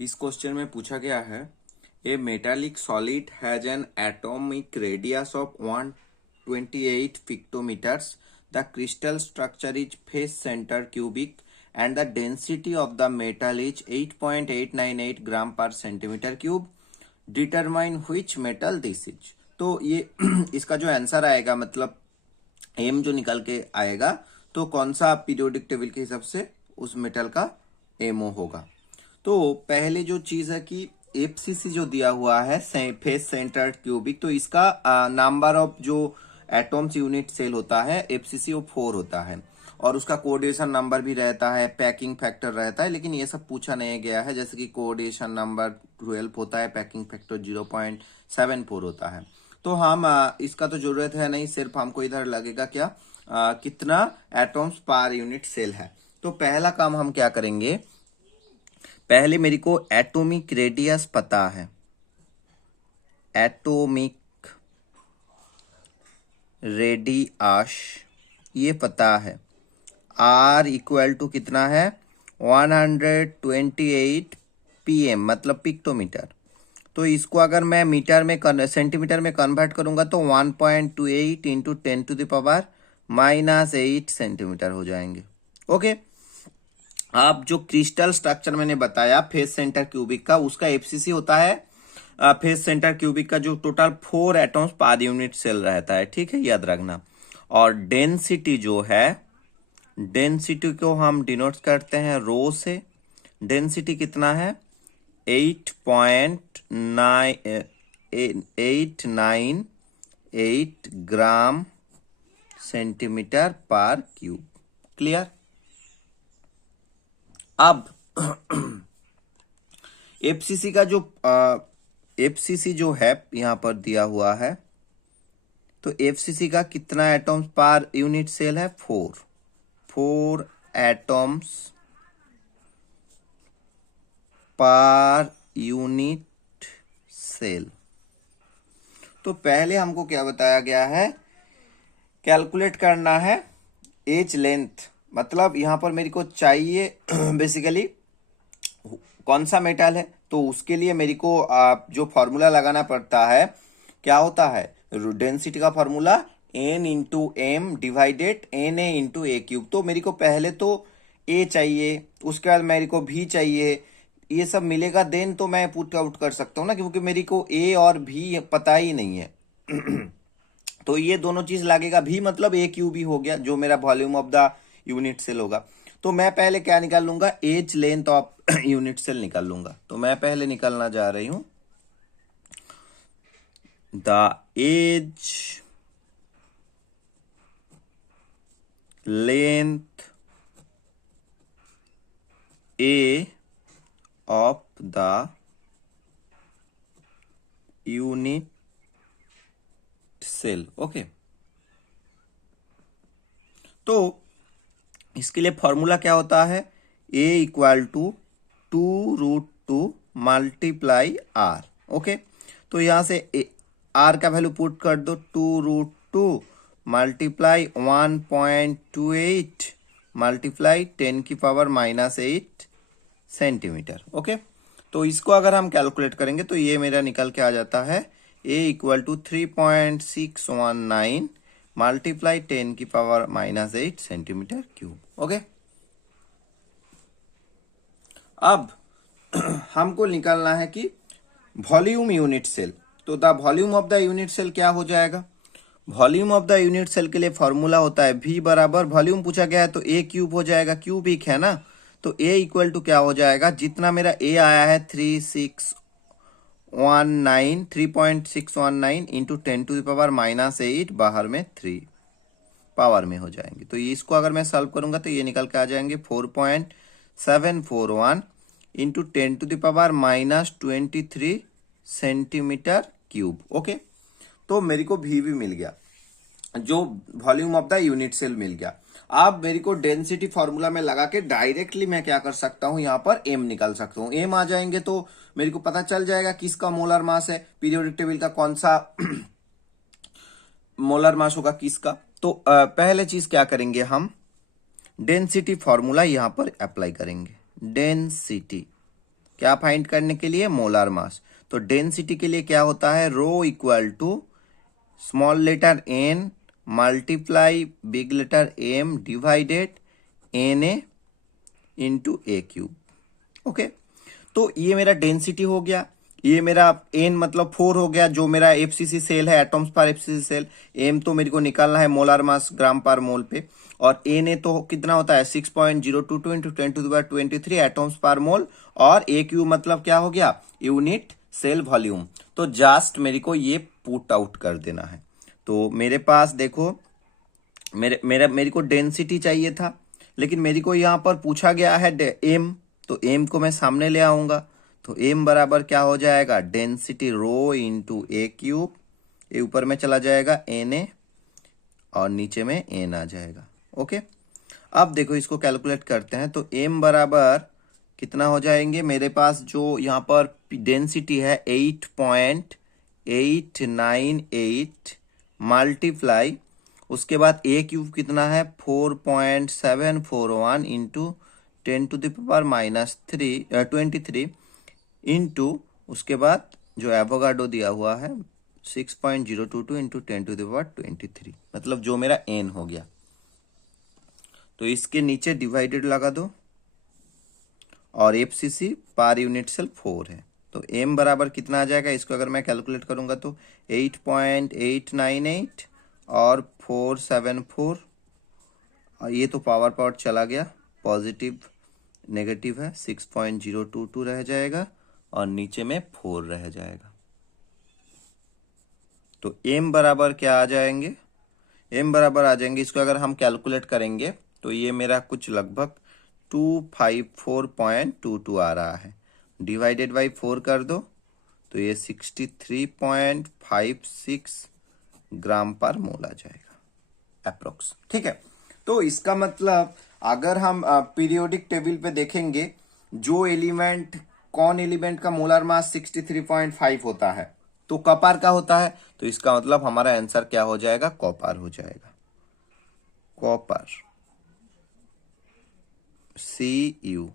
इस क्वेश्चन में पूछा गया है a metallic solid has an atomic radius of 128 picometres the crystal structure is face centred cubic and the density of the metal is 8.898 gram per centimetre cube determine which metal this is. तो ये इसका जो answer आएगा मतलब M जो निकल के आएगा तो कौन सा पीरियोडिक टेबल के हिसाब से उस मेटल का एमओ होगा। तो पहले जो चीज है कि एफसीसी जो दिया हुआ है फेस सेंटर क्यूबिक, तो इसका नंबर ऑफ जो एटॉम्स यूनिट सेल होता है एफसीसी वो 4 होता है और उसका कोऑर्डिनेशन नंबर भी रहता है, पैकिंग फैक्टर रहता है, लेकिन ये सब पूछा नहीं गया है। जैसे कि कोऑर्डिनेशन नंबर 12 होता है, पैकिंग फैक्टर 0.74 होता है। तो हम इसका तो जरूरत है नहीं, सिर्फ हमको इधर लगेगा क्या कितना एटॉम्स पर यूनिट सेल है। तो पहला काम हम क्या करेंगे, पहले मेरे को एटॉमिक रेडियस पता है, एटॉमिक रेडियस ये पता है, आर इक्वल टू कितना है 128 पीएम मतलब पिक्टोमीटर। तो इसको अगर मैं मीटर में सेंटीमीटर में कन्वर्ट करूंगा तो 1.28 इंटू 10⁻⁻8 सेंटीमीटर हो जाएंगे। ओके, आप जो क्रिस्टल स्ट्रक्चर मैंने बताया फेस सेंटर क्यूबिक का, उसका एफसीसी होता है फेस सेंटर क्यूबिक का जो total 4 atoms per unit cell रहता है, ठीक है, याद रखना। और डेंसिटी जो है, डेंसिटी को हम डिनोट करते हैं रो से। डेंसिटी कितना है 8.898 ग्राम सेंटीमीटर पर क्यूब। क्लियर। अब एफसीसी का जो एफसीसी जो है यहां पर दिया हुआ है, तो एफसीसी का कितना एटॉम्स पर यूनिट सेल है 4 एटॉम्स पर यूनिट सेल। तो पहले हमको क्या बताया गया है, कैलकुलेट करना है एज लेंथ, मतलब यहां पर मेरे को चाहिए बेसिकली कौन सा मेटल है। तो उसके लिए मेरे को जो फॉर्मूला लगाना पड़ता है, क्या होता है डेंसिटी का formula n into M divided N A into A cube. तो मेरे को पहले तो a चाहिए, उसके बाद मेरे को v चाहिए, ये सब मिलेगा देन तो मैं पुट आउट कर सकता हूँ ना, क्योंकि मेरे को a और v पता ही नहीं है तो ये दोनों चीज लगेगा, v मतलब ए क्यूब ही हो गया जो मेरा volume of the unit cell होगा। तो मैं पहले क्या निकाल लूंगा, edge length of unit cell निकाल लूंगा। तो मैं पहले निकालना जा रही हूं the edge length A of the unit cell. Okay, तो इसके लिए फॉर्मूला क्या होता है, a equal to 2√2 multiply R. Okay, तो यहां से आर का वैल्यू पुट कर दो, 2√2 मल्टीप्लाई 1.28 मल्टीप्लाई 10⁻⁻8 सेंटीमीटर। ओके, तो इसको अगर हम कैलकुलेट करेंगे तो ये मेरा निकल के आ जाता है a equal to 3.619 multiply 10⁻⁻8 centimetre cube. Okay, अब हमको निकालना है कि वॉल्यूम यूनिट सेल। तो the volume of the unit cell क्या हो जाएगा, volume of the unit cell के लिए फॉर्मूला होता है v बराबर, वॉल्यूम पूछा गया है तो a क्यूब हो जाएगा, क्यूबिक है ना, तो a इक्वल टू क्या हो जाएगा, जितना मेरा a आया है 3.619 इंटू 10⁻⁻8, बाहर में 3 पावर में हो जाएंगे। तो इसको अगर मैं सॉल्व करूंगा तो ये निकल के आ जाएंगे 4.741 इंटू 10⁻⁻23 सेंटीमीटर क्यूब। ओके, तो मेरे को भी मिल गया, जो volume of the unit cell मिल गया। अब मेरे को डेंसिटी फॉर्मूला में लगा के डायरेक्टली मैं क्या कर सकता हूं, यहां पर एम निकाल सकता हूं। एम आ जाएंगे तो मेरे को पता चल जाएगा किसका मोलर मास है, पीरियोडिक टेबल का कौन सा मोलर मास होगा किसका। तो पहले चीज क्या करेंगे, हम डेंसिटी फॉर्मूला यहां पर अप्लाई करेंगे। डेंसिटी क्या फाइंड करने के लिए? Molar mass. तो डेंसिटी के लिए क्या होता है? Rho equal to small letter n multiply big letter M divided N A into A cube. Okay, तो ये मेरा डेंसिटी हो गया, ये मेरा एन मतलब 4 हो गया, जो मेरा एफसीसी सेल है, एटॉम्स पर एफसीसी सेल। एम तो मेरे को निकालना है मोलार मास ग्राम पर मोल पे, और एन ए तो कितना होता है? 6.022 इंटू 10⁻23 एटॉम्स पर मोल, और ए क्यू मतलब क्या हो गया? Unit cell volume. तो जस्ट मेरे को ये पुट आउट कर देना है। तो मेरे पास देखो, मेरे को डेंसिटी चाहिए था, लेकिन मेरे को यहाँ पर पूछा गया है एम, तो एम को मैं सामने ले आऊंगा। तो एम बराबर क्या हो जाएगा? डेंसिटी रो इंटू ए क्यूब, ए ऊपर में चला जाएगा एन ए, और नीचे में एन आ जाएगा। ओके, अब देखो इसको कैलकुलेट करते हैं। तो एम बराबर कितना हो जाएंगे? मेरे पास जो यहाँ पर डेंसिटी है 8.898 मल्टीप्लाई, उसके बाद ए क्यूब कितना है? 4.741 इंटू 10⁻³ इंटू उसके बाद जो एवोगाड्रो दिया हुआ है 6.022 इंटू 10⁻23, मतलब जो मेरा एन हो गया। तो इसके नीचे डिवाइडेड लगा दो, और एफसीसी पर यूनिट सेल 4 है। तो एम बराबर कितना आ जाएगा? इसको अगर मैं कैलकुलेट करूंगा तो 8.898 और 474, और ये तो पावर चला गया, पॉजिटिव नेगेटिव है, 6.022 रह जाएगा, और नीचे में 4 रह जाएगा। तो एम बराबर क्या आ जाएंगे? एम बराबर आ जाएंगे, इसको अगर हम कैलकुलेट करेंगे तो ये मेरा कुछ लगभग 254.22 आ रहा है। डिवाइडेड बाई 4 कर दो तो ये 63.56 ग्राम पर मोल आ जाएगा अप्रोक्स। ठीक है, तो इसका मतलब अगर हम पीरियोडिक टेबल पे देखेंगे, जो एलिमेंट, कौन एलिमेंट का मोलर मास 63.5 होता है, तो कॉपर का होता है। तो इसका मतलब हमारा आंसर क्या हो जाएगा? कॉपर हो जाएगा। Copper, CU।